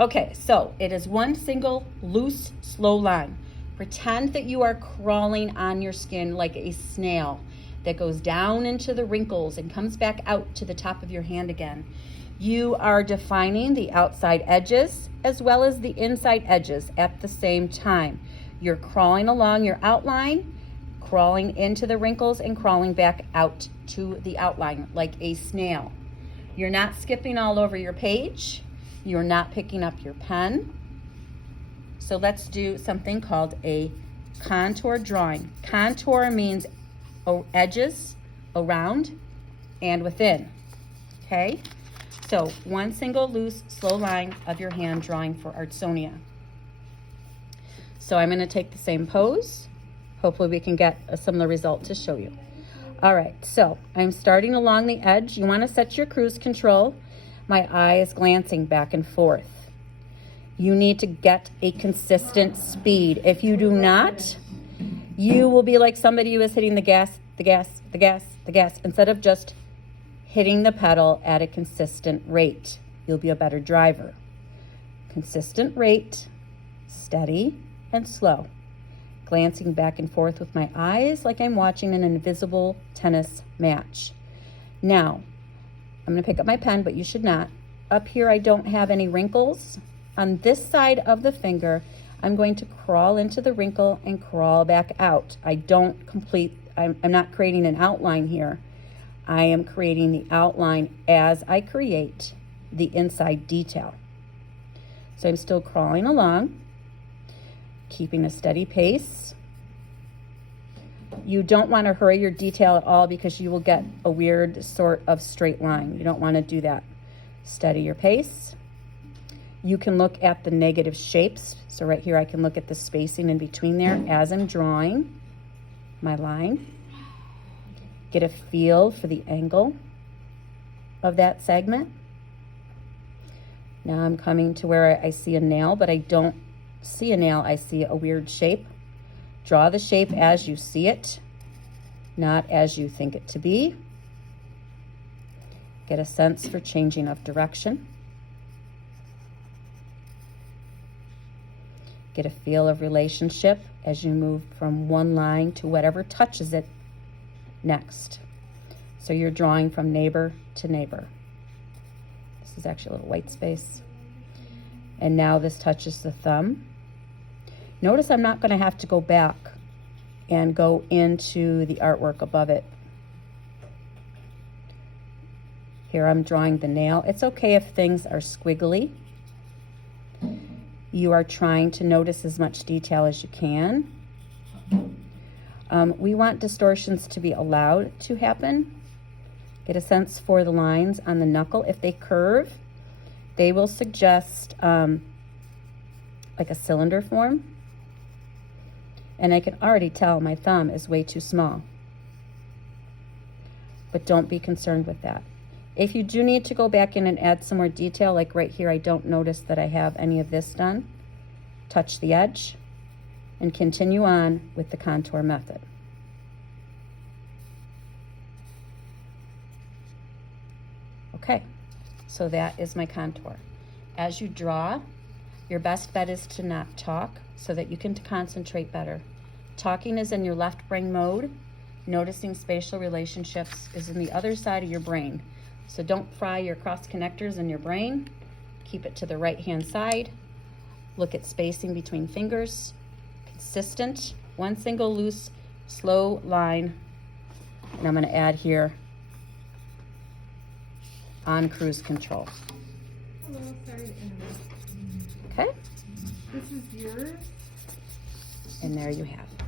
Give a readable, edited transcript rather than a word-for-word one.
Okay, so it is one single loose, slow line. Pretend that you are crawling on your skin like a snail that goes down into the wrinkles and comes back out to the top of your hand again. You are defining the outside edges as well as the inside edges at the same time. You're crawling along your outline, crawling into the wrinkles and crawling back out to the outline like a snail. You're not skipping all over your page. You're not picking up your pen. So let's do something called a contour drawing. Contour means edges around and within, okay? So one single loose, slow line of your hand drawing for Artsonia. So I'm gonna take the same pose. Hopefully we can get a similar result to show you. All right, so I'm starting along the edge. You wanna set your cruise control. My eye is glancing back and forth. You need to get a consistent speed. If you do not, you will be like somebody who is hitting the gas, instead of just hitting the pedal at a consistent rate. You'll be a better driver. Consistent rate, steady and slow. Glancing back and forth with my eyes like I'm watching an invisible tennis match. Now, I'm gonna pick up my pen, but you should not. Up here, I don't have any wrinkles. On this side of the finger, I'm going to crawl into the wrinkle and crawl back out. I'm not creating an outline here. I am creating the outline as I create the inside detail. So I'm still crawling along, keeping a steady pace. You don't want to hurry your detail at all because you will get a weird sort of straight line. You don't want to do that. Steady your pace. You can look at the negative shapes. So right here, I can look at the spacing in between there as I'm drawing my line. Get a feel for the angle of that segment. Now I'm coming to where I see a nail, but I don't see a nail. I see a weird shape. Draw the shape as you see it, not as you think it to be. Get a sense for changing of direction. Get a feel of relationship as you move from one line to whatever touches it next. So you're drawing from neighbor to neighbor. This is actually a little white space. And now this touches the thumb. Notice I'm not going to have to go back and go into the artwork above it. Here I'm drawing the nail. It's okay if things are squiggly. You are trying to notice as much detail as you can. We want distortions to be allowed to happen. Get a sense for the lines on the knuckle. If they curve, they will suggest like a cylinder form. And I can already tell my thumb is way too small. But don't be concerned with that. If you do need to go back in and add some more detail, like right here, I don't notice that I have any of this done. Touch the edge and continue on with the contour method. Okay, so that is my contour. As you draw, your best bet is to not talk so that you can concentrate better. Talking is in your left brain mode. Noticing spatial relationships is in the other side of your brain. So don't fry your cross connectors in your brain. Keep it to the right-hand side. Look at spacing between fingers. Consistent, one single loose, slow line. And I'm going to add here on cruise control. Hello, sorry to interrupt. Okay? This is yours? And there you have it.